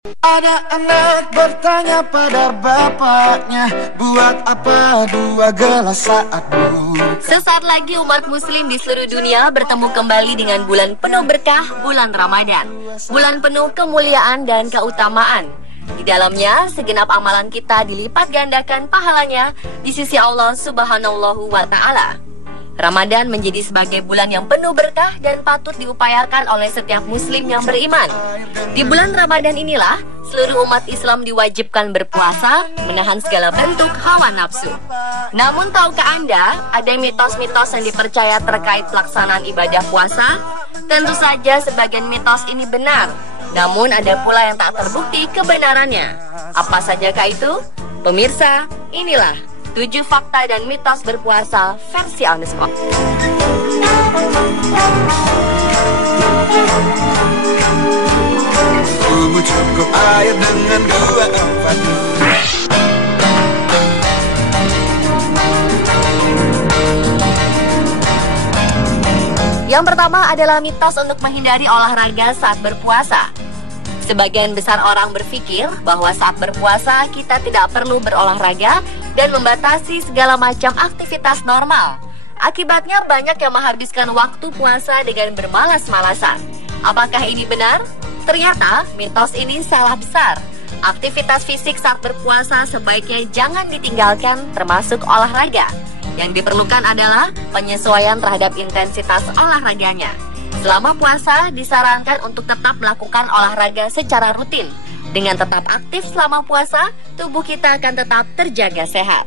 Ada anak bertanya pada bapaknya, buat apa 2 gelas saat buka? Sesaat lagi umat muslim di seluruh dunia bertemu kembali dengan bulan penuh berkah, bulan Ramadan. Bulan penuh kemuliaan dan keutamaan. Di dalamnya, segenap amalan kita dilipat gandakan pahalanya di sisi Allah Subhanahu wa Ta'ala. Ramadan menjadi sebagai bulan yang penuh berkah dan patut diupayakan oleh setiap muslim yang beriman. Di bulan Ramadan inilah, seluruh umat Islam diwajibkan berpuasa, menahan segala bentuk hawa nafsu. Namun tahukah Anda, ada mitos-mitos yang dipercaya terkait pelaksanaan ibadah puasa? Tentu saja sebagian mitos ini benar, namun ada pula yang tak terbukti kebenarannya. Apa sajakah itu? Pemirsa, inilah 7 fakta dan mitos berpuasa versi on the spot. Cukup air dengan 2 empat. Yang pertama adalah mitos untuk menghindari olahraga saat berpuasa. Sebagian besar orang berpikir bahwa saat berpuasa kita tidak perlu berolahraga dan membatasi segala macam aktivitas normal. Akibatnya banyak yang menghabiskan waktu puasa dengan bermalas-malasan. Apakah ini benar? Ternyata mitos ini salah besar. Aktivitas fisik saat berpuasa sebaiknya jangan ditinggalkan, termasuk olahraga. Yang diperlukan adalah penyesuaian terhadap intensitas olahraganya. Selama puasa, disarankan untuk tetap melakukan olahraga secara rutin. Dengan tetap aktif selama puasa, tubuh kita akan tetap terjaga sehat.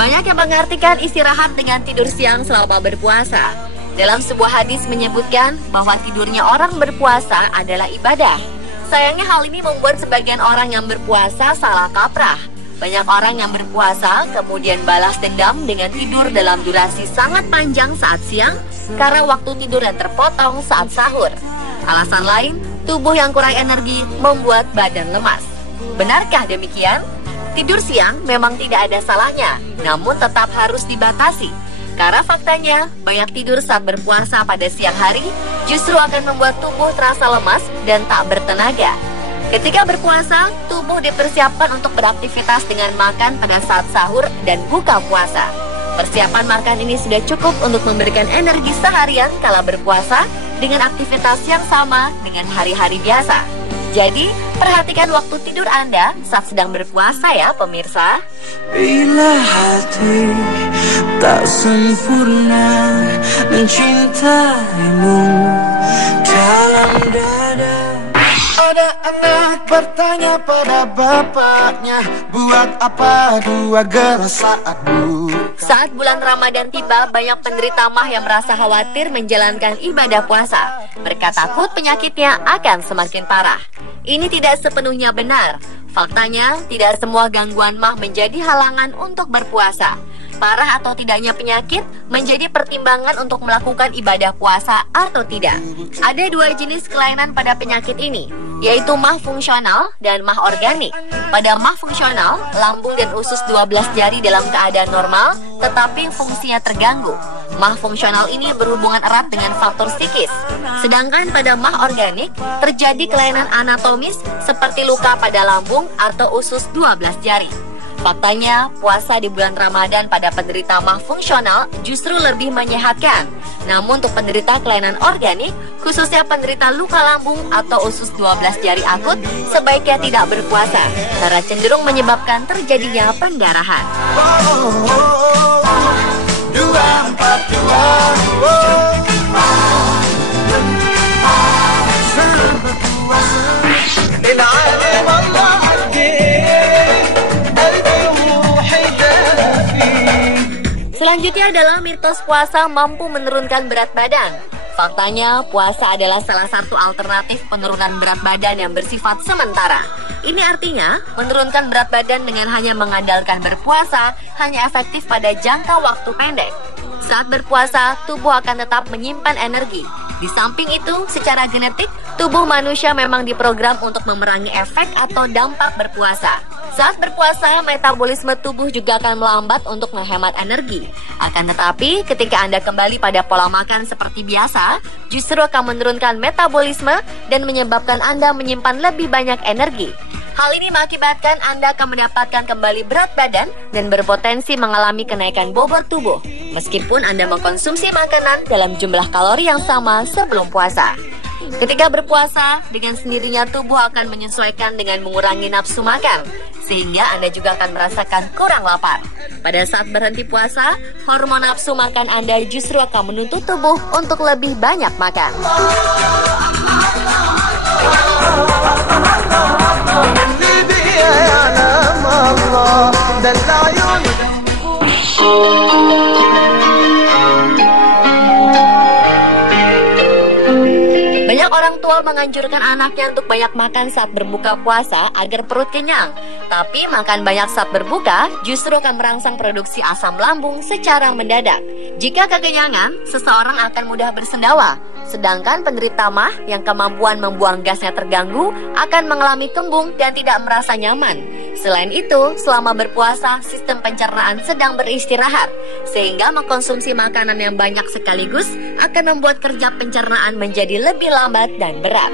Banyak yang mengartikan istirahat dengan tidur siang selama berpuasa. Dalam sebuah hadis menyebutkan bahwa tidurnya orang berpuasa adalah ibadah. Sayangnya hal ini membuat sebagian orang yang berpuasa salah kaprah. Banyak orang yang berpuasa kemudian balas dendam dengan tidur dalam durasi sangat panjang saat siang karena waktu tidur yang terpotong saat sahur. Alasan lain, tubuh yang kurang energi membuat badan lemas. Benarkah demikian? Tidur siang memang tidak ada salahnya, namun tetap harus dibatasi. Karena faktanya, banyak tidur saat berpuasa pada siang hari justru akan membuat tubuh terasa lemas dan tak bertenaga. Ketika berpuasa, tubuh dipersiapkan untuk beraktivitas dengan makan pada saat sahur dan buka puasa. Persiapan makan ini sudah cukup untuk memberikan energi seharian kala berpuasa dengan aktivitas yang sama dengan hari-hari biasa. Jadi, perhatikan waktu tidur Anda saat sedang berpuasa ya, pemirsa. Bila hati tak sempurna mencintaimu dalam dada. Ada anak bertanya pada bapaknya, buat apa 2 gelas saat buka? Saat bulan Ramadan tiba, banyak penderita mah yang merasa khawatir menjalankan ibadah puasa. Mereka takut penyakitnya akan semakin parah. Ini tidak sepenuhnya benar. Faktanya, tidak semua gangguan mah menjadi halangan untuk berpuasa. Parah atau tidaknya penyakit menjadi pertimbangan untuk melakukan ibadah puasa atau tidak. Ada 2 jenis kelainan pada penyakit ini, yaitu mah fungsional dan mah organik. Pada mah fungsional, lambung dan usus 12 jari dalam keadaan normal, tetapi fungsinya terganggu. Mah fungsional ini berhubungan erat dengan faktor psikis. Sedangkan pada mah organik, terjadi kelainan anatomis seperti luka pada lambung atau usus 12 jari. Faktanya, puasa di bulan Ramadan pada penderita mah fungsional justru lebih menyehatkan. Namun untuk penderita kelainan organik, khususnya penderita luka lambung atau usus 12 jari akut, sebaiknya tidak berpuasa karena cenderung menyebabkan terjadinya pendarahan. Selanjutnya adalah mitos puasa mampu menurunkan berat badan. Faktanya, puasa adalah salah satu alternatif penurunan berat badan yang bersifat sementara. Ini artinya, menurunkan berat badan dengan hanya mengandalkan berpuasa hanya efektif pada jangka waktu pendek. Saat berpuasa, tubuh akan tetap menyimpan energi. Di samping itu, secara genetik, tubuh manusia memang diprogram untuk memerangi efek atau dampak berpuasa. Saat berpuasa, metabolisme tubuh juga akan melambat untuk menghemat energi. Akan tetapi, ketika Anda kembali pada pola makan seperti biasa, justru akan menurunkan metabolisme dan menyebabkan Anda menyimpan lebih banyak energi. Hal ini mengakibatkan Anda akan mendapatkan kembali berat badan dan berpotensi mengalami kenaikan bobot tubuh, meskipun Anda mengkonsumsi makanan dalam jumlah kalori yang sama sebelum puasa. Ketika berpuasa, dengan sendirinya tubuh akan menyesuaikan dengan mengurangi nafsu makan, sehingga Anda juga akan merasakan kurang lapar. Pada saat berhenti puasa, hormon nafsu makan Anda justru akan menuntut tubuh untuk lebih banyak makan. Banyak orang tua menganjurkan anaknya untuk banyak makan saat berbuka puasa agar perut kenyang. Tapi makan banyak saat berbuka justru akan merangsang produksi asam lambung secara mendadak. Jika kekenyangan, seseorang akan mudah bersendawa. Sedangkan penderita MAH yang kemampuan membuang gasnya terganggu akan mengalami kembung dan tidak merasa nyaman. Selain itu, selama berpuasa, sistem pencernaan sedang beristirahat, sehingga mengkonsumsi makanan yang banyak sekaligus akan membuat kerja pencernaan menjadi lebih lambat dan berat.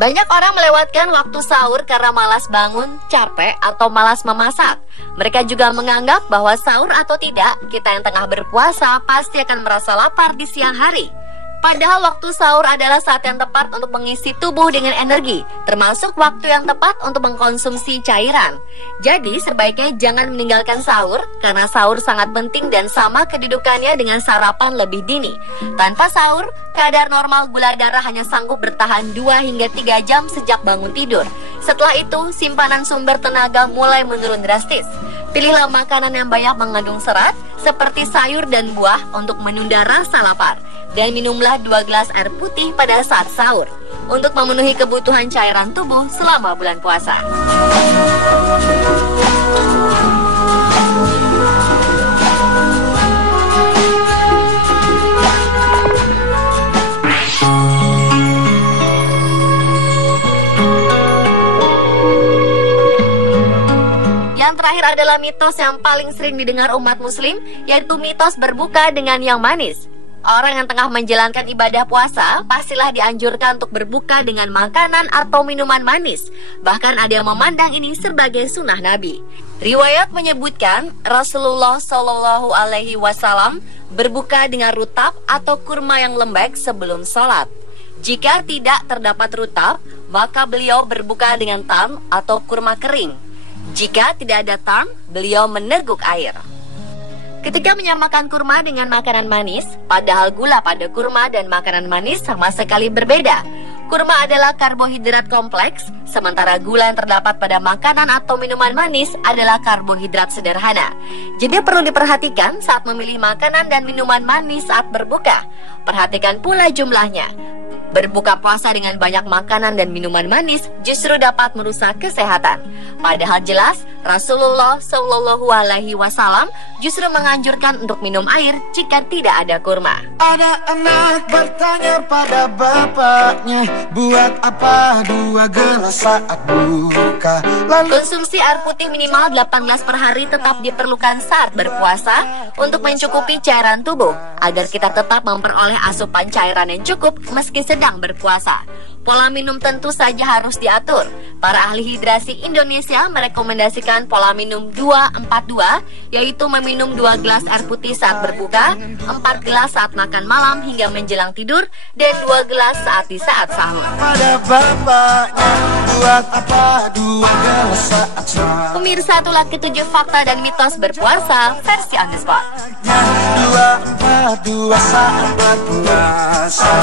Banyak orang melewatkan waktu sahur karena malas bangun, capek, atau malas memasak. Mereka juga menganggap bahwa sahur atau tidak, kita yang tengah berpuasa pasti akan merasa lapar di siang hari. Padahal waktu sahur adalah saat yang tepat untuk mengisi tubuh dengan energi, termasuk waktu yang tepat untuk mengkonsumsi cairan. Jadi sebaiknya jangan meninggalkan sahur, karena sahur sangat penting dan sama kedudukannya dengan sarapan lebih dini. Tanpa sahur, kadar normal gula darah hanya sanggup bertahan 2 hingga 3 jam sejak bangun tidur. Setelah itu, simpanan sumber tenaga mulai menurun drastis. Pilihlah makanan yang banyak mengandung serat, seperti sayur dan buah untuk menunda rasa lapar. Dan minumlah 2 gelas air putih pada saat sahur untuk memenuhi kebutuhan cairan tubuh selama bulan puasa. Yang terakhir adalah mitos yang paling sering didengar umat muslim, yaitu mitos berbuka dengan yang manis. Orang yang tengah menjalankan ibadah puasa pastilah dianjurkan untuk berbuka dengan makanan atau minuman manis. Bahkan ada yang memandang ini sebagai sunnah Nabi. Riwayat menyebutkan Rasulullah Shallallahu Alaihi Wasallam berbuka dengan rutab atau kurma yang lembek sebelum sholat. Jika tidak terdapat rutab, maka beliau berbuka dengan tam atau kurma kering. Jika tidak ada tam, beliau meneguk air. Ketika menyamakan kurma dengan makanan manis, padahal gula pada kurma dan makanan manis sama sekali berbeda. Kurma adalah karbohidrat kompleks, sementara gula yang terdapat pada makanan atau minuman manis adalah karbohidrat sederhana. Jadi perlu diperhatikan saat memilih makanan dan minuman manis saat berbuka. Perhatikan pula jumlahnya. Berbuka puasa dengan banyak makanan dan minuman manis justru dapat merusak kesehatan. Padahal jelas Rasulullah Shallallahu Alaihi Wasallam justru menganjurkan untuk minum air jika tidak ada kurma. Ada anak bertanya pada bapaknya, buat apa 2 gelas saat buka? Konsumsi air putih minimal 8 gelas per hari tetap diperlukan saat berpuasa untuk mencukupi cairan tubuh, agar kita tetap memperoleh asupan cairan yang cukup meski sedang berpuasa. Pola minum tentu saja harus diatur. Para ahli hidrasi Indonesia merekomendasikan pola minum 2-4-2, yaitu meminum 2 gelas air putih saat berbuka, 4 gelas saat makan malam hingga menjelang tidur, dan 2 gelas saat di saat sahur. Pemirsa, itulah ke-7 fakta dan mitos berpuasa versi on the spot. 2-4-2 saat berpuasa.